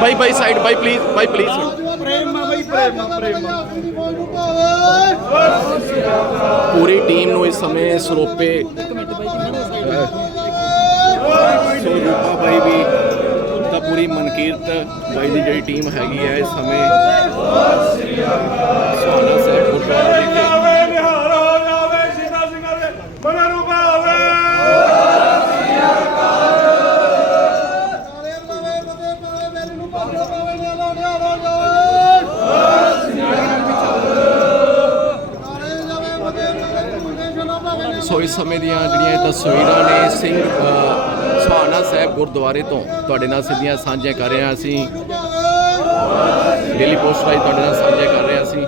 ਬਾਈ ਬਾਈ ਸਾਈਡ ਬਾਈ ਪਲੀਜ਼ ਬਾਈ ਪਲੀਜ਼ ਪ੍ਰੇਮ ਬਈ ਪ੍ਰੇਮ ਪ੍ਰੇਮ ਪੂਰੀ ਟੀਮ ਨੂੰ ਇਸ ਸਮੇਂ ਸਰੋਪੇ। ਸੋ ਰੂਪਾ ਬਾਈ ਵੀ ਤਾਂ ਪੂਰੀ ਮਨਕੀਰਤ ਬਾਈ ਦੀ ਜਿਹੜੀ ਟੀਮ ਹੈਗੀ ਹੈ ਇਸ ਸਮੇਂ। ਸੋ ਇਸ ਸਮੇਂ ਦੀਆਂ ਜਿਹੜੀਆਂ ਤਸਵੀਰਾਂ ਨੇ ਸਿੰਘ ਸੁਹਾਣਾ ਸਾਹਿਬ ਗੁਰਦੁਆਰੇ ਤੋਂ ਤੁਹਾਡੇ ਨਾਲ ਸਿੱਧੀਆਂ ਸਾਂਝੀਆਂ ਕਰ ਰਹੇ ਹਾਂ ਅਸੀਂ। ਡੇਲੀ ਪੋਸਟ ਰਾਹੀਂ ਤੁਹਾਡੇ ਨਾਲ ਸਾਂਝੇ ਕਰ ਰਹੇ ਹਾਂ ਅਸੀਂ।